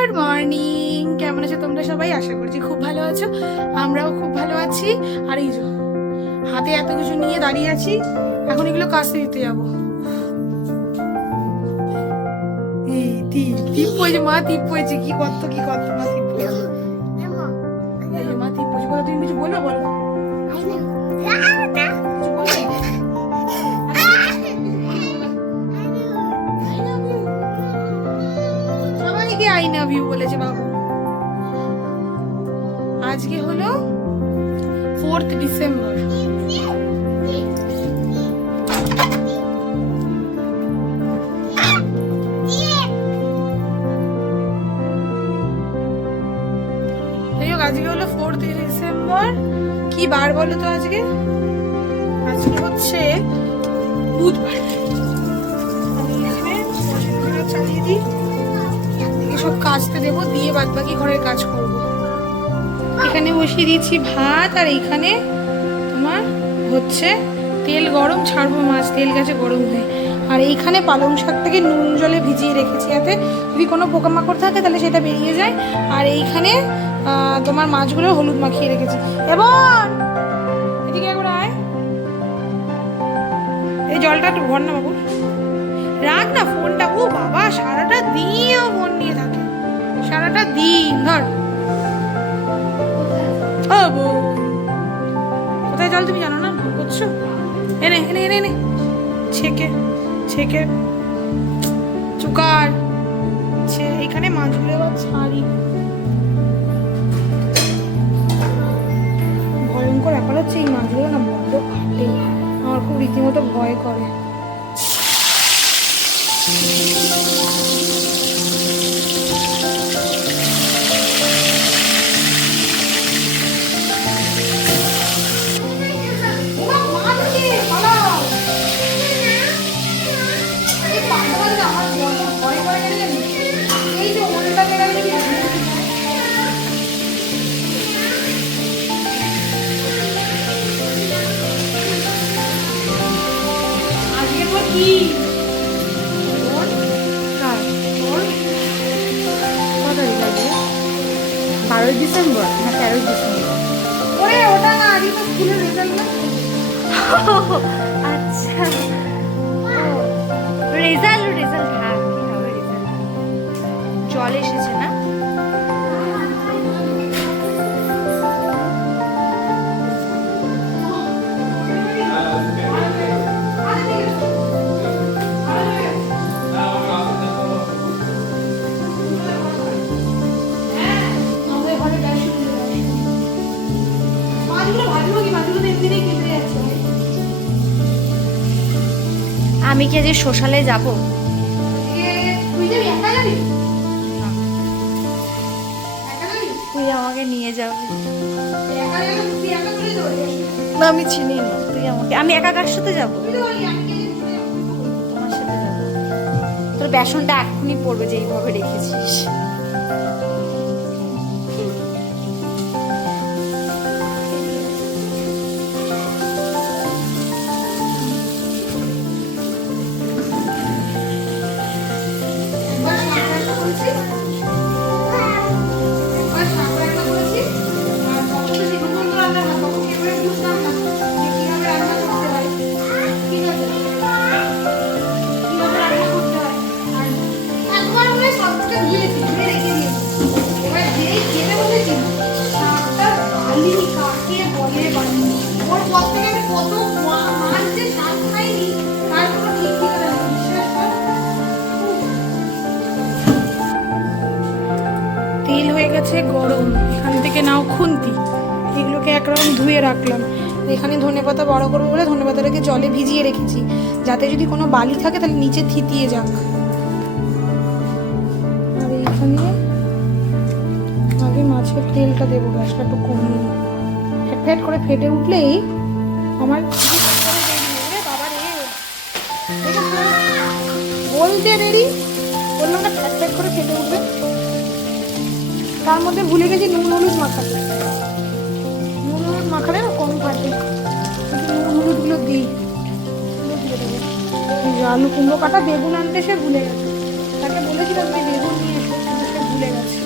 Good morning, কেমন আছো তোমরা সবাই? আশা করছি খুব ভালো আছো, আমরাও খুব ভালো আছি। আর এই যে হাতে এত কিছু নিয়ে দাঁড়িয়ে আছি, এখন এগুলো কাস্তে দিতে যাবো। এই টিপ পয়েছে, মা টিপ পয়েছে, কি করতো মা টিপ পয়েছে, মা টিপ পয়েছে। বলো, তুমি কিছু বলবে? বলো, সবাইকে আই লাভ ইউ বলেছে বাবু। আজকে হলো 4th ডিসেম্বর। আজকে হলো 4th ডিসেম্বর। কি বার বলো তো? আজকে হচ্ছে বুধবার। আমি এখানে চালিয়ে দিই, সব কাজতে দেবো, দিয়ে বাদ বাকি ঘরের কাজ করব। এখানে বসিয়ে দিয়েছি ভাত, আর এইখানে তোমার হচ্ছে তেল গরম ছাড়বো, মাছ তেল গেছে গরম হয়ে। আর এইখানে পালং শাকটাকে নুন জলে ভিজিয়ে রেখেছি, যাতে যদি কোনো পোকামাকড় থাকে তাহলে সেটা বেরিয়ে যায়। আর এইখানে তোমার মাছগুলো হলুদ মাখিয়ে রেখেছি। এবং এদিকে একবার আয়, এই জলটা একটু ভর না বাবু, রাখ না ফোনটা। ও বাবা, সারাটা দিনও ফোন নিয়ে থাকে, সারাটা দিন। ধর, কোথায় জল তুমি জানো না, ভুল করছো। এনে এনে এনে এনে ছেকে ছেকে চুকার। এখানে মাছগুলো এবার ছাড়ি। ভয়ঙ্কর ব্যাপার হচ্ছে, এই মাছগুলো না বড্ড কাটে, আমার খুব রীতিমতো ভয় করে। ডিসেম্বর না 13 ডিসেম্বর? ওরে ওটা না, আজকে তো স্কুলের রেজাল্ট না। আচ্ছা, রেজাল্ট হ্যাঁ, কি হবে রেজাল্ট? জল এসেছে না? আমি কি আজকে সোশ্যালে যাব? তুই আমাকে নিয়ে যাবি? না, আমি চিনি না, তুই আমাকে। আমি একা কার সাথে যাবো? তোমার সাথে যাবো। তোর বেসনটা এখনই পড়বে যেইভাবে রেখেছিস। তেল হয়ে গেছে গরম, এখান থেকে নাও খুন্তি, এগুলোকে এক রাউন্ড ধুয়ে রাখলাম। এখানে ধনেপাতা বড় করবো বলে ধনেপাতাটাকে জলে ভিজিয়ে রেখেছি, যাতে যদি কোনো বালি থাকে তাহলে নিচে থিতিয়ে যাক। আর এইখানে আগে মাছের তেলটা দেবো, গ্যাসটা একটু কমিয়ে, ফ্যাট করে ফেটে উঠলেই আমার বাবা রে বলতে দেরি বললাম না, ফ্যাট করে ফেটে উঠবে। তার মধ্যে ভুলে গেছি নুন হলুদ মাখাতে, নুন হলুদ মাখালে না কম ফাটে, নুন হলুদগুলো দিই। আলু কুমড়ো কাটা, বেগুন আনতে সে ভুলে গেছে, তাকে বলেছিলাম যে বেগুন নিয়ে এসে, সে ভুলে গেছে।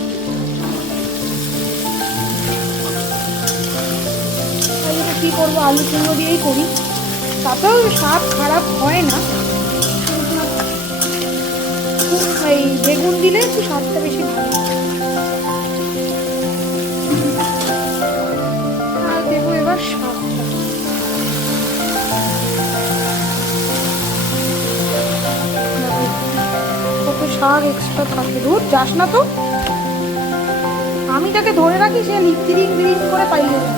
করবো, আলু কুমড়ো দিয়েই করি, তাতেও স্বাদ খারাপ হয় না, এই বেগুন দিলে একটু স্বাদটা বেশি ভালো। আর দেবো এবার শাকটা। কত শাক এক্সট্রা থাকে, রোজ যাস না তো, আমি তাকে ধরে রাখি, সে লিপ্তিরিং বিরিং করে পাইয়ে যায়।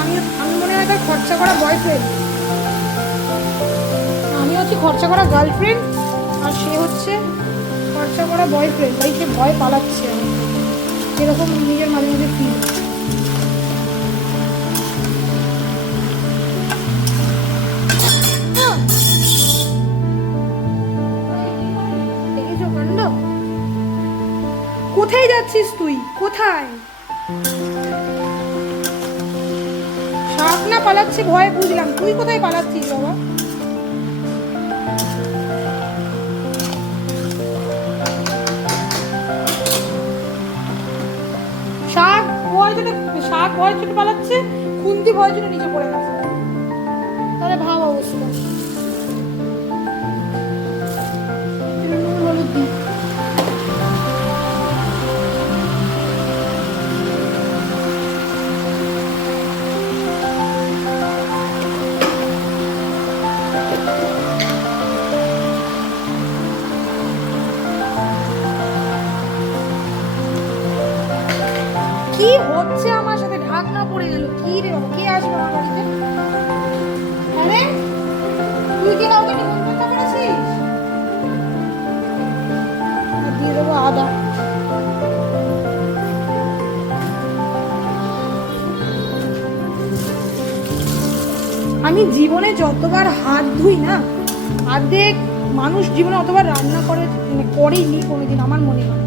আমি আমি মনে হয় তার খরচা করা বয়ফ্রেন্ড, আমি হচ্ছে খরচা করা গার্লফ্রেন্ড, আর সে হচ্ছে খরচা করা বয়ফ্রেন্ড, তাই সে ভয় পালাচ্ছে। এরকম নিজের মাঝে মাঝে ফিল। কোথায় যাচ্ছিস তুই, কোথায়? শাক না পালাচ্ছে ভয়ে বুঝলাম, তুই কোথায় পালাচ্ছিস বাবা? শাক ভয় চোটে পালাচ্ছে, খুন্তি ভয় চোটে নিচে পড়ে গেছে, তাহলে ভাব অবস্থা। কি হচ্ছে আমার সাথে? ঢাকনা পড়ে গেল, কি রে বাবা, কে আসবে আমার বাড়িতে? আরে তুই কি কাউকে নিমন্ত্রণ করেছিস? দিয়ে দেবো আদা। আমি জীবনে যতবার হাত ধুই না, অর্ধেক মানুষ জীবনে অতবার রান্না করেনি কোনোদিন আমার মনে হয়।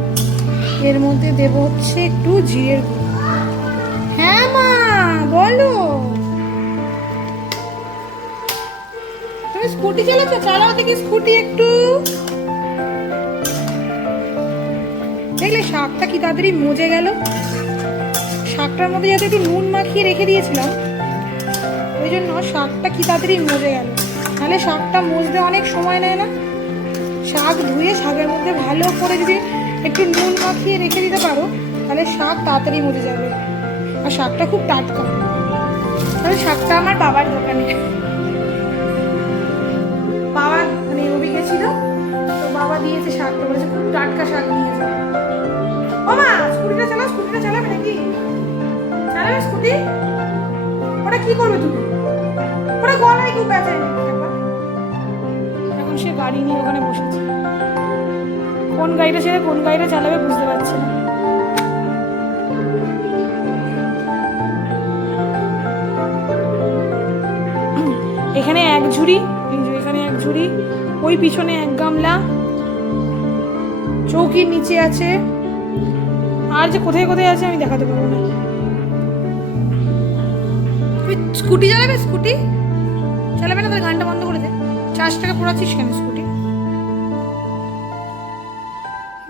এর মধ্যে দেবো হচ্ছে একটু জিরের গুঁড়ো। হ্যাঁ মা বলো, তুমি স্কুটি চালাচ্ছো? চালাও দেখি স্কুটি একটু। দেখলে শাকটা কি তাড়াতাড়ি মজে গেল। শাকটার মধ্যে যাতে একটু নুন মাখিয়ে রেখে দিয়েছিলাম, ওই জন্য শাকটা কি তাড়াতাড়ি মজে গেল। তাহলে শাকটা মজতে অনেক সময় নেয় না। শাক ধুয়ে শাকের মধ্যে ভালো করে যদি একটু নুন মাখিয়ে রেখে দিতে পারো, তাহলে শাক তাড়াতাড়ি মজে যাবে। আর শাকটা খুব টাটকা। তাহলে শাকটা আমার বাবার দোকানে, বাবা মানে রবি গেছিল তো বাবা দিয়েছে শাকটা, বলেছে খুব টাটকা শাক নিয়ে যাবে। ও মা স্কুটিটা চালাও, স্কুটিটা চালাবে নাকি? চালাবে স্কুটি? ওটা কি করবে তুমি? ওটা গলায় কেউ বেঁচে নাকি? এখন সে গাড়ি নিয়ে ওখানে বসেছে, কোন গাড়িটা ছেড়ে কোন গাড়িটা চালাবে বুঝতে পারছে না। এখানে এক ঝুড়ি, এখানে এক ঝুড়ি, ওই পিছনে এক গামলা, চৌকির নিচে আছে, আর যে কোথায় কোথায় আছে আমি দেখাতে পারবো না। তুই স্কুটি চালাবে? স্কুটি চালাবে না? তাহলে গানটা বন্ধ করে দে। 4 টাকা পোড়াচ্ছিস কেন স্কুটি?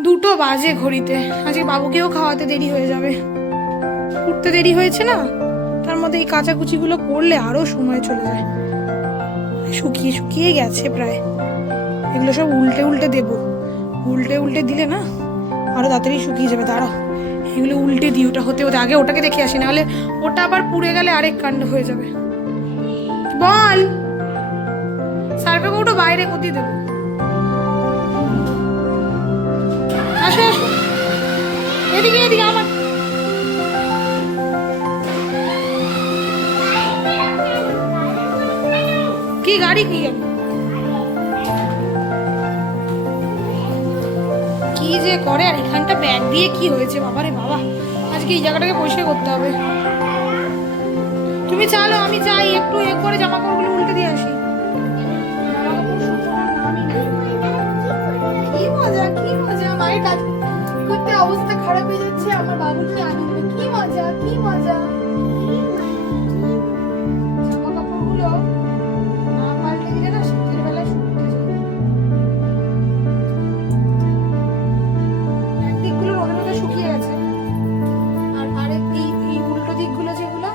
2টো বাজে ঘড়িতে। আজকে বাবুকেও খাওয়াতে দেরি হয়ে যাবে, উঠতে দেরি হয়েছে না, তার মধ্যে এই কাচাকুচিগুলো করলে আরো সময় চলে যায়। শুকিয়ে শুকিয়ে গেছে প্রায়, এগুলো সব উল্টে উল্টে দেবো, উল্টে উল্টে দিলে না আরো তাড়াতাড়ি শুকিয়ে যাবে। দাঁড়াও এগুলো উল্টে দিই, ওটা হতে হতে আগে ওটাকে দেখে আসি, নাহলে ওটা আবার পুড়ে গেলে আরেক কাণ্ড হয়ে যাবে। বল সার্ভে কৌটো বাইরে কোথায় দেবো? আসো আসো এদিকে এদিকে আমার। কি গাড়ি কি কি যে করে। আর এখানটা ব্যাগ দিয়ে কি হয়েছে বাবারে বাবা, আজকে এই জায়গাটাকে পরিষ্কার করতে হবে। তুমি চালো আমি যাই, একটু করে জামা কাপড়গুলো উল্টে দিয়ে আসি। কি মজা কি মজা, মায়ের কাজ করতে অবস্থা খারাপ হয়ে যাচ্ছে, আমার বাবুর কি আনন্দ, কি মজা কি মজা। জামা কাপড়গুলো না পাল্টে দিলে না শীতের বেলায় শুকতে যায়। একদিকগুলো রোদে রোদে শুকিয়ে গেছে, আর আরেক এই উল্টো দিকগুলো যেগুলো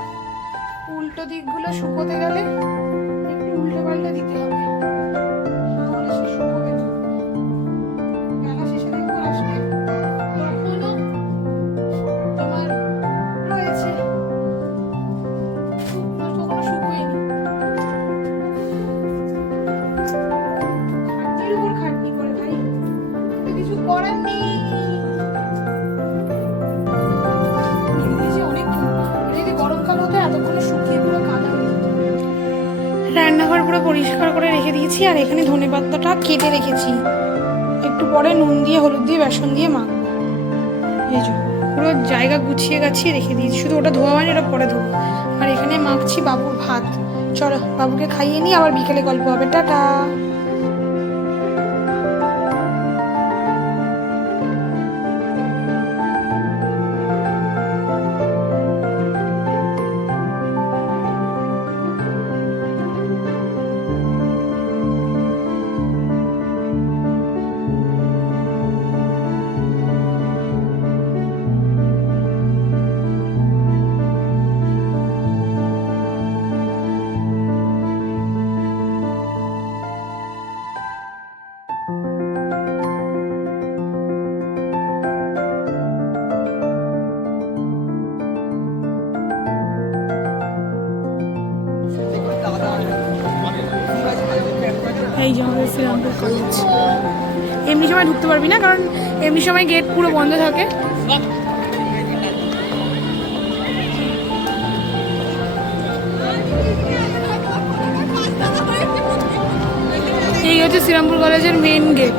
জল হতো এতক্ষণে শুকিয়ে পুরো কাদা হয়ে যেত। রান্নাঘর পুরো পরিষ্কার করে রেখে দিয়েছি, আর এখানে ধনেপাতাটা কেটে রেখেছি, একটু পরে নুন দিয়ে হলুদ দিয়ে বেসন দিয়ে মাখবো। এই যে পুরো জায়গা গুছিয়ে গাছিয়ে রেখে দিয়েছি, শুধু ওটা ধোয়া হয়নি, ওটা পরে ধোবো। আর এখানে মাখছি বাবুর ভাত। চলো বাবুকে খাইয়ে নিই, আবার বিকেলে গল্প হবে। টাটা। এই যে আমাদের শ্রীরামপুর কলেজ। এমনি সময় ঢুকতে পারবি না, কারণ এমনি সময় গেট পুরো বন্ধ থাকে। এই হচ্ছে শ্রীরামপুর কলেজের মেন গেট।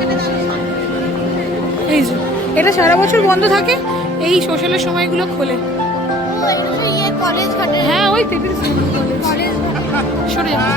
এই যে এটা সারা বছর বন্ধ থাকে, এই সোশ্যালের সময়গুলো খোলে। হ্যাঁ ওই পেপির কলেজ সরে যা।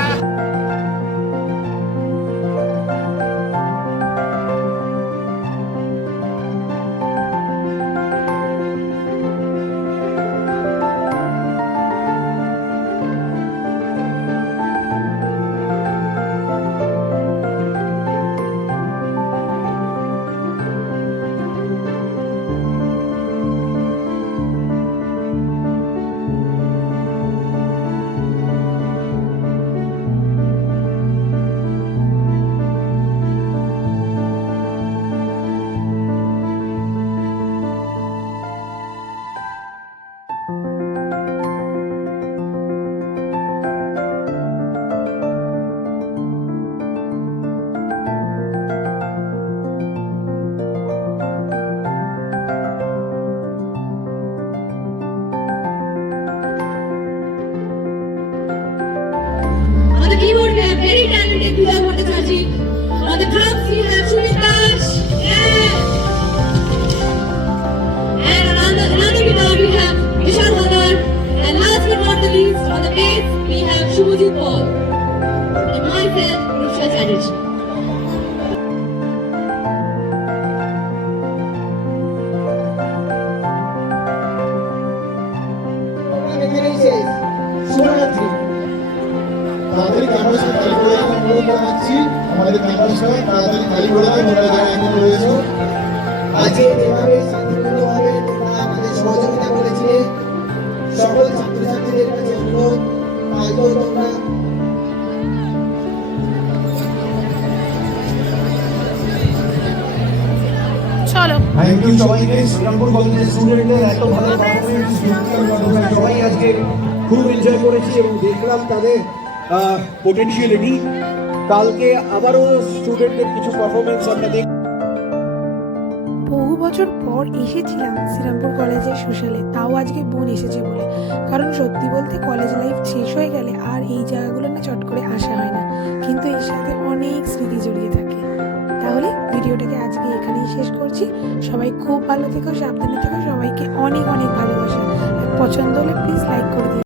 On the keyboard, we have very talented Pooja Bhattacharjee. On the drums, we have Sumit Raj. And another guitar, we have Vishal Hadar. And last but not the least, on the bass, we have Shubhajit Paul. And myself, Rusha Chatterjee. শুভরাত্রি। তাড়াতাড়ি ক্যাম্পাসটা খালি করে রাখার অনুরোধ জানাচ্ছি। আমাদের ক্যাম্পাসটা তাড়াতাড়ি খালি করে রাখা, তোমরা যারা এখন রয়েছো। আজকে যেভাবে শান্তিপূর্ণভাবে তোমরা আমাদের সহযোগিতা করেছিলে, সকল ছাত্রছাত্রীদের কাছে অনুরোধ, আজও তোমরা চলো থ্যাংক ইউ সবাইকে। শ্রীরামপুর কলেজের স্টুডেন্টদের এত ভালো পারফরমেন্স, আমরা সবাই আজকে খুব এনজয় করেছি এবং দেখলাম তাদের পোটেনশিয়ালিটি। কালকে আবারও স্টুডেন্টদের কিছু পারফরমেন্স আমরা দেখ। বহু বছর পর এসেছিলাম শ্রীরামপুর কলেজের সোশ্যালে, তাও আজকে বোন এসেছে বলে। কারণ সত্যি বলতে কলেজ লাইফ শেষ হয়ে গেলে আর এই জায়গাগুলো না চট করে আসা হয় না, কিন্তু এর সাথে অনেক স্মৃতি জড়িয়ে থাকে। তাহলে ভিডিওটাকে আজকে এখানেই শেষ করছি। সবাই খুব ভালো থেকো, সাবধানে থেকো, সবাইকে অনেক অনেক ভালোবাসা। পছন্দ হলে প্লিজ লাইক করে দিও।